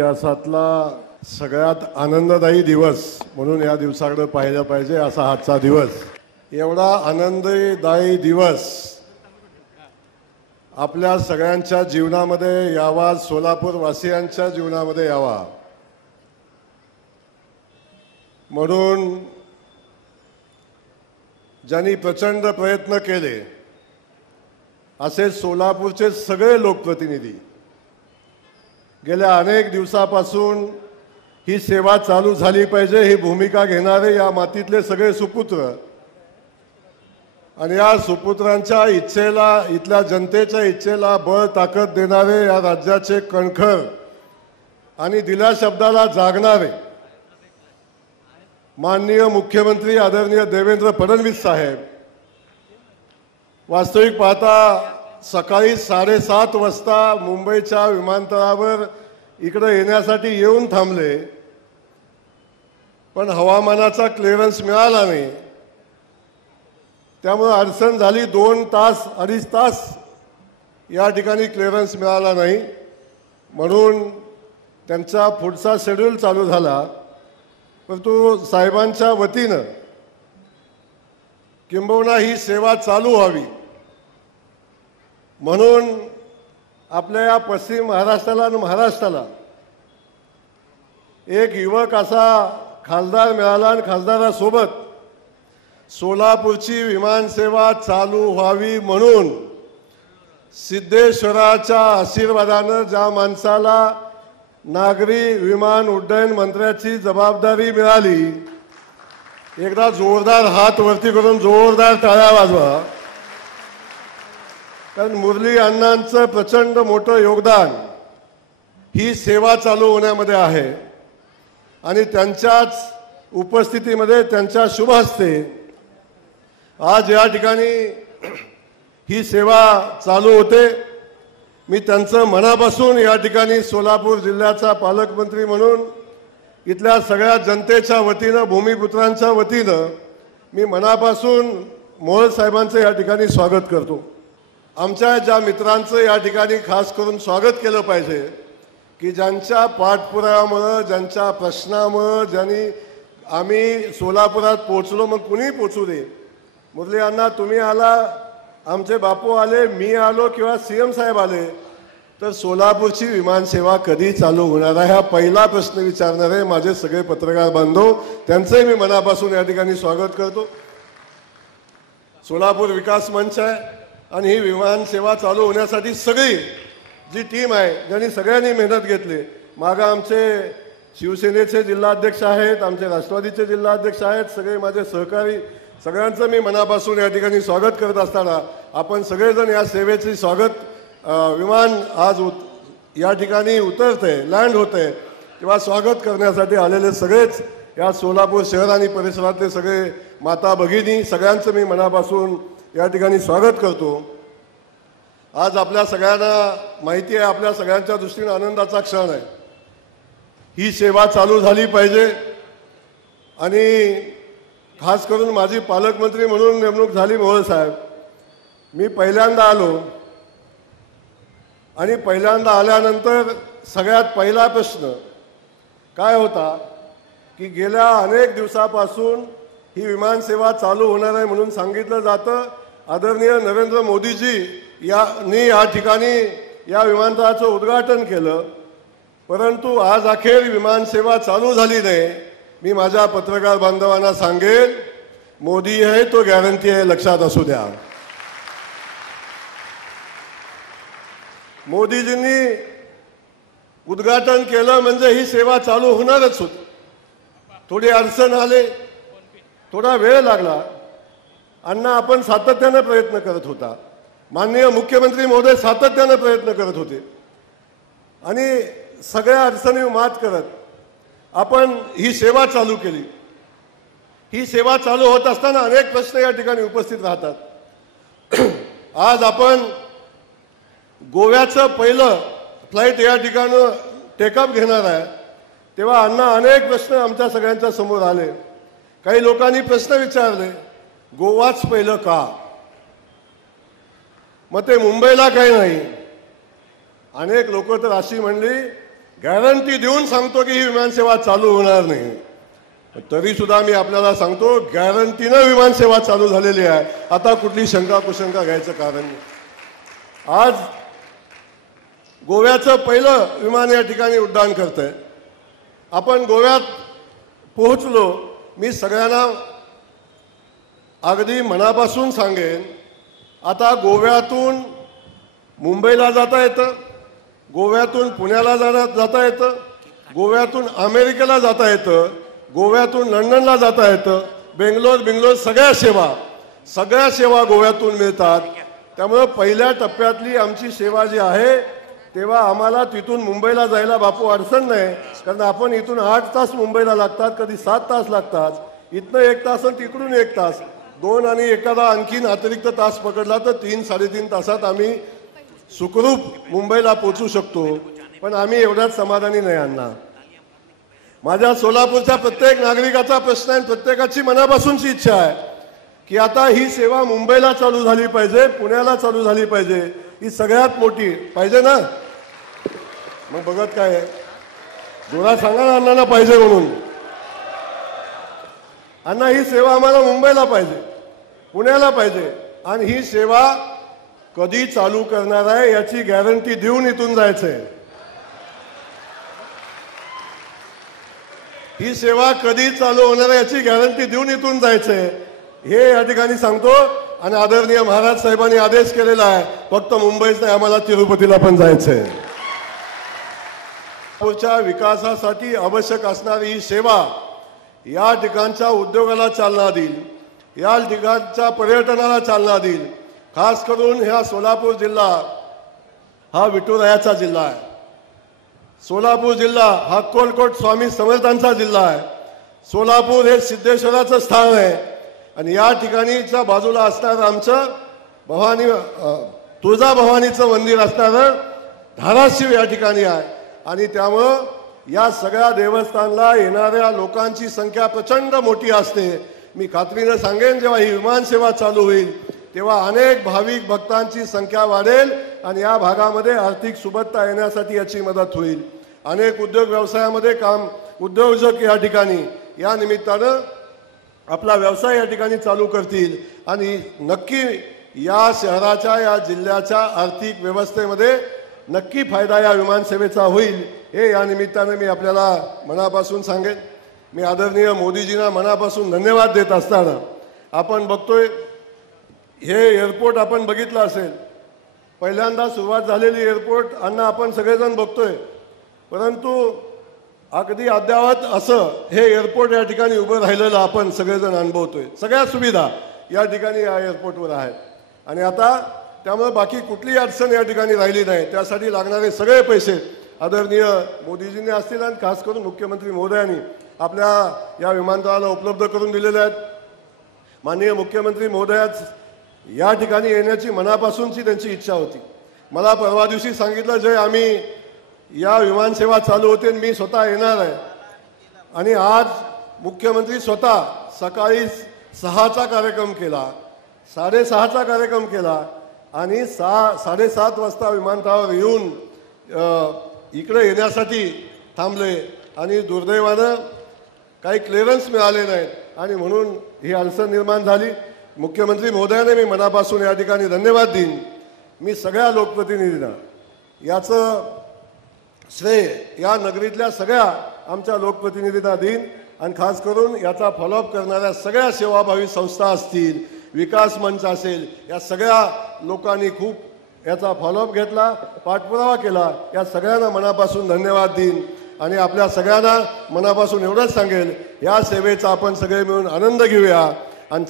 इतिहासातला सगळ्यात आनंददायी दिवस म्हणून या दिवसाकडे पाहिलं पाहिजे असा आजचा दिवस। एवढा आनंददायी दिवस आपल्या सगळ्यांच्या जीवनामध्ये यावा, सोलापूर वासियांच्या जीवनामध्ये यावा म्हणून ज्यांनी प्रचंड प्रयत्न केले असे सोलापूरचे सगळे लोकप्रतिनिधी गेल्या अनेक दिवसापासून ही सेवा चालू झाली पाहिजे ही भूमिका घेणारे या मातीतले सगळे सुपुत्र आणि या सुपुत्रांच्या इच्छेला, इथल्या जनतेच्या इच्छेला बळ ताकद देणारे या राज्याचे कणखर आणि दिल्या शब्दाला जागणारे माननीय मुख्यमंत्री आदरणीय देवेंद्र फडणवीस साहेब वास्तविक पाहता सकाळी 7:30 वाजता मुंबईच्या विमानतळावर इकडे येण्यासाठी येऊन थांबले, पण हवामानाचा क्लिअरन्स मिळाला नाही, त्यामुळे अडचण झाली। 2 तास 2.5 तास या ठिकाणी क्लिअरन्स मिळाला नाही म्हणून त्यांचा पुढचा शेड्यूल चालू झाला। परंतु साहेबांच्या वतीनं किंबहुना ही सेवा चालू व्हावी म्हणून आपल्या या पश्चिम महाराष्ट्राला आणि महाराष्ट्राला एक युवक असा खासदार मिळाला आणि खासदारासोबत सोलापूरची विमानसेवा चालू व्हावी म्हणून सिद्धेश्वराच्या आशीर्वादानं ज्या माणसाला नागरी विमान उड्डयन मंत्र्याची जबाबदारी मिळाली, एकदा जोरदार हात वरती करून जोरदार टाळ्या वाजवा, कारण मुरली अण्णांचं प्रचंड मोठं योगदान ही सेवा चालू होण्यामध्ये आहे आणि त्यांच्याच उपस्थितीमध्ये त्यांच्या शुभ हस्ते आज या ठिकाणी ही सेवा चालू होते। मी त्यांचं मनापासून या ठिकाणी सोलापूर जिल्ह्याचा पालकमंत्री म्हणून इथल्या सगळ्या जनतेच्या वतीनं, भूमिपुत्रांच्या वतीनं मी मनापासून मोहोळ साहेबांचं या ठिकाणी स्वागत करतो। आमच्या ज्या मित्रांचं या ठिकाणी खास करून स्वागत केलं पाहिजे की ज्यांच्या पाठपुराव्यामुळं, ज्यांच्या प्रश्नामुळं ज्यांनी आम्ही सोलापुरात पोचलो, मग कुणी पोचू दे, मुरली अण्णा तुम्ही आला, आमचे बापू आले, मी आलो किंवा सीएम साहेब आले, तर सोलापूरची विमानसेवा कधी चालू होणार आहे हा पहिला प्रश्न विचारणारे माझे सगळे पत्रकार बांधव, त्यांचंही मी मनापासून या ठिकाणी स्वागत करतो। सोलापूर विकास मंच आहे आणि ही विमानसेवा चालू होण्यासाठी सगळी जी टीम आहे ज्यांनी सगळ्यांनी मेहनत घेतली, मागं आमचे शिवसेनेचे जिल्हाध्यक्ष आहेत, आमचे राष्ट्रवादीचे जिल्हाध्यक्ष आहेत, सगळे माझे सहकारी, सगळ्यांचं मी मनापासून या ठिकाणी स्वागत करत असताना आपण सगळेजण या सेवेचे स्वागत, विमान आज या ठिकाणी उतरते, लँड होते तेव्हा स्वागत करण्यासाठी आलेले सगळेच या सोलापूर शहर आणि परिसरातले सगळे माता भगिनी सगळ्यांचं मी मनापासून या ठिकाणी स्वागत करतो। आज आपल्या सगळ्यांना माहिती आहे, आपल्या सगळ्यांच्या दृष्टीने आनंदाचा क्षण आहे। ही सेवा चालू झाली पाहिजे आणि खास करून माझी पालकमंत्री म्हणून नेमणूक झाली मोहोळ साहेब, मी पहिल्यांदा आलो आणि पहिल्यांदा आल्यानंतर सगळ्यात पहिला प्रश्न काय होता की गेल्या अनेक दिवसापासून ही विमानसेवा चालू होणार आहे म्हणून सांगितलं जातं, आदरणीय नरेंद्र मोदीजी यांनी या ठिकाणी या विमानतळाचं उद्घाटन केलं, परंतु आज अखेर विमानसेवा चालू झाली नाही। मी माझ्या पत्रकार बांधवांना सांगेल, मोदी आहे तो गॅरंटी आहे, लक्षात असू द्या। मोदीजींनी उद्घाटन केलं म्हणजे ही सेवा चालू होणारच होती। थोडी अडचण आले, थोडा वेळ लागला, अण्णा आपण सातत्याने प्रयत्न करत होता, माननीय मुख्यमंत्री महोदय सातत्याने प्रयत्न करत होते आणि सगळ्या अडचणी मात करत आपण ही सेवा चालू केली। ही सेवा चालू होत असताना अनेक प्रश्न या ठिकाणी उपस्थित राहतात। आज आपण गोव्याचं पहिलं फ्लाईट या ठिकाणी टेकअप घेणार आहे, तेव्हा अण्णा अनेक प्रश्न आमच्या सगळ्यांच्या समोर आले। काही लोकांनी प्रश्न विचारले, गोवाच पहिलं का, मग ते मुंबईला काही नाही। अनेक लोक तर अशी म्हणली गॅरंटी देऊन सांगतो की ही विमानसेवा चालू होणार नाही, तरी सुद्धा मी आपल्याला सांगतो गॅरंटीनं विमानसेवा चालू झालेली आहे. आता कुठली शंका कुशंका घ्यायचं कारण नाही. आज गोव्याचं पहिलं विमान या ठिकाणी उड्डाण करतंय. आपण गोव्यात पोहोचलो. मी सगळ्यांना अगदी मनापासून सांगेन, आता गोव्यातून मुंबईला जाता येतं, गोव्यातून पुण्याला जाता येतं, गोव्यातून अमेरिकेला जाता येतं, गोव्यातून लंडनला जाता येतं, बेंगलोर सगळ्या सेवा गोव्यातून मिळतात. त्यामुळे पहिल्या टप्प्यातली आमची सेवा जी आहे तेव्हा आम्हाला तिथून मुंबईला जायला बापू अडचण नाही, कारण आपण इथून 8 तास मुंबईला लागतात, कधी 7 तास लागतात. इथनं 1 तास आणि तिकडून 1 तास, 2 आणि एखादा आणखीन अतिरिक्त तास पकडला तर 3-3.5 तासात आम्ही सुखरूप मुंबईला पोहोचू शकतो. पण आम्ही एवढ्याच समाधानी नाही अण्णा. माझ्या सोलापूरच्या प्रत्येक नागरिकाचा प्रश्न आहे, प्रत्येकाची मनापासूनची इच्छा आहे की आता ही सेवा मुंबईला चालू झाली पाहिजे, पुण्याला चालू झाली पाहिजे. ही सगळ्यात मोठी पाहिजे ना. मग बघत काय आहे, जोरात सांगा ना अण्णांना पाहिजे म्हणून. अण्णा ही सेवा आम्हाला मुंबईला पाहिजे, पुण्याला पाहिजे. आणि ही सेवा कधी चालू करणार आहे याची गॅरंटी देऊन इथून जायचंय. ही सेवा कधी चालू होणार आहे याची गॅरंटी देऊन इथून जायचंय हे या ठिकाणी सांगतो. आणि आदरणीय महाराज साहेबांनी आदेश केलेला आहे, फक्त मुंबईच नाही, आम्हाला तिरुपतीला पण जायचंय. पुढच्या विकासासाठी आवश्यक असणारी ही सेवा या ठिकाणच्या उद्योगाला चालना देईल, या ठिकाणच्या पर्यटनाला चालना देईल. खास करून ह्या सोलापूर जिल्हा हा विठुरायाचा जिल्हा आहे. सोलापूर जिल्हा हा अक्कलकोट स्वामी समर्थांचा जिल्हा आहे. सोलापूर हे सिद्धेश्वराचं स्थान आहे. आणि या ठिकाणीच्या बाजूला असणारं आमचं तुळजाभवानीचं मंदिर असणारं धाराशिव या ठिकाणी आहे. आणि त्यामुळं या सगळ्या देवस्थानला येणाऱ्या लोकांची संख्या प्रचंड मोठी असते. मी खात्रीनं सांगेन, जेव्हा ही विमानसेवा चालू होईल तेव्हा अनेक भाविक भक्तांची संख्या वाढेल आणि या भागामध्ये आर्थिक सुबत्ता येण्यासाठी याची मदत होईल. अनेक उद्योग व्यवसायामध्ये उद्योजक या ठिकाणी या निमित्तानं आपला व्यवसाय या ठिकाणी चालू करतील. आणि नक्की या शहराच्या, या जिल्ह्याच्या आर्थिक व्यवस्थेमध्ये नक्की फायदा या विमानसेवेचा होईल, हे या निमित्तानं मी आपल्याला मनापासून सांगेन. मी आदरणीय मोदीजींना मनापासून धन्यवाद देत असताना आपण बघतोय हे एअरपोर्ट आपण बघितलं असेल, पहिल्यांदा सुरुवात झालेली एअरपोर्ट अण्णा आपण सगळेजण बघतोय. परंतु अगदी अद्यावत असं हे एअरपोर्ट या ठिकाणी उभं राहिलेलं आपण सगळेजण अनुभवतोय. सगळ्या सुविधा या ठिकाणी या एअरपोर्टवर आहेत. आणि आता त्यामुळे बाकी कुठलीही अडचण या ठिकाणी राहिली नाही. त्यासाठी लागणारे सगळे पैसे आदरणीय मोदीजींनी असतील आणि खास करून मुख्यमंत्री महोदयांनी आपल्या या विमानतळाला उपलब्ध करून दिलेले आहेत. माननीय मुख्यमंत्री महोदयाच या ठिकाणी येण्याची मनापासूनची त्यांची इच्छा होती. मला परवा दिवशी सांगितलं, जय आम्ही या विमानसेवा चालू होते आणि मी स्वतः येणार आहे. आणि आज मुख्यमंत्री स्वतः सकाळी 6चा कार्यक्रम केला, 6:30चा कार्यक्रम केला आणि 7:30 वाजता विमानतळावर येऊन इकडे येण्यासाठी थांबले. आणि दुर्दैवानं काही क्लिअरन्स मिळाले नाहीत आणि म्हणून ही अडचण निर्माण झाली. मुख्यमंत्री महोदयाने मी मनापासून या ठिकाणी धन्यवाद देईन. मी सगळ्या लोकप्रतिनिधींना याचं श्रेय या नगरीतल्या सगळ्या आमच्या लोकप्रतिनिधींना देईन. आणि खास करून याचा फॉलोअप करणाऱ्या सगळ्या सेवाभावी संस्था असतील, विकास मंच असेल, या सगळ्या लोकांनी खूप याचा फॉलोअप घेतला, पाठपुरावा केला. या सगळ्यांना मनापासून धन्यवाद देईन. आणि आपल्या सगळ्यांना मनापासून एवढंच सांगेल, या सेवेचा आपण सगळे मिळून आनंद घेऊया. आणि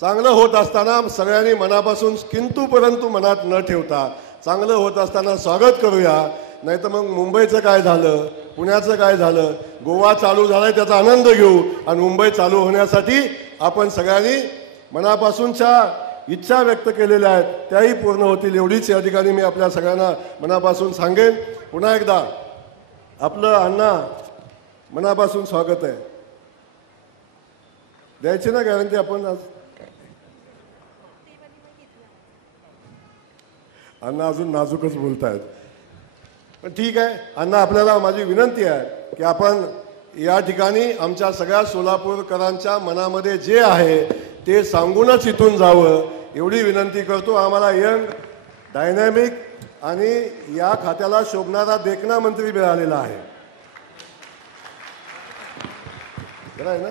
चांगलं होत असताना सगळ्यांनी मनापासून किंतु परंतु मनात न ठेवता चांगलं होत असताना स्वागत करूया. नाही तर मग मुंबईचं काय झालं, पुण्याचं काय झालं, गोवा चालू झालाय त्याचा आनंद घेऊ आणि मुंबई चालू होण्यासाठी आपण सगळ्यांनी मनापासूनच्या इच्छा व्यक्त केलेल्या आहेत त्याही पूर्ण होतील, एवढीच या ठिकाणी मी आपल्या सगळ्यांना मनापासून सांगेन. पुन्हा एकदा आपलं अण्णा मनापासून स्वागत आहे. द्यायची ना गॅरंटी आपण आज? अण्णा अजून नाजूकच बोलतायत. पण ठीक आहे अण्णा, आपल्याला माझी विनंती आहे की आपण या ठिकाणी आमच्या सगळ्या सोलापूरकरांच्या मनामध्ये जे आहे ते सांगूनच इथून जावं एवढी विनंती करतो. आम्हाला यंग, डायनॅमिक आणि या खात्याला शोभणारा देखणा मंत्री मिळालेला आहे. बरं आहे ना?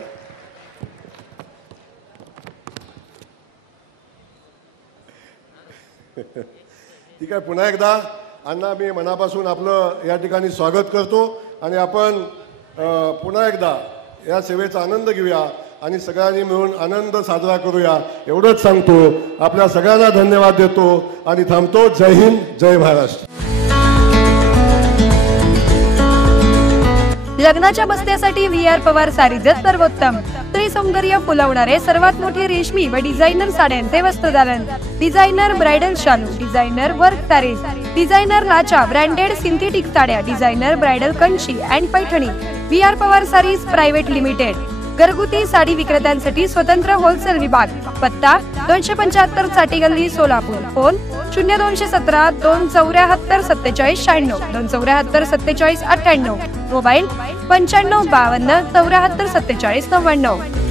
ठीक आहे. पुन्हा एकदा अण्णा मी मनापासून आपलं या ठिकाणी स्वागत करतो आणि आपण पुन्हा एकदा या सेवेचा आनंद घेऊया आणि सगळ्यांनी मिळून आनंद साजरा करूया एवढंच सांगतो. आपल्या सगळ्यांना धन्यवाद देतो आणि थांबतो. जय हिंद, जय महाराष्ट्र. लग्नाच्या बस्त्यासाठी VR पवार सारीजच सर्वोत्तम. स्त्री सौंदर्य फुलवणारे सर्वात मोठे रेशमी व डिझायनर साड्यांचे वस्त्रदालन. डिझायनर ब्राइडल शालू, डिझायनर वर्क सारीज, डिझायनर लाचा, ब्रँडेड सिंथेटिक साड्या, designer bridal Kanchi and Paithani. VR Pawar Sarees Private Limited. घरगुती साडी विक्रेत्यांसाठी स्वतंत्र होलसेल विभाग. पत्ता 275 चाटी गल्ली, सोलापूर. फोन 0217 274 47 96, 274 47 98. मोबाईल 95 52 74 47 99.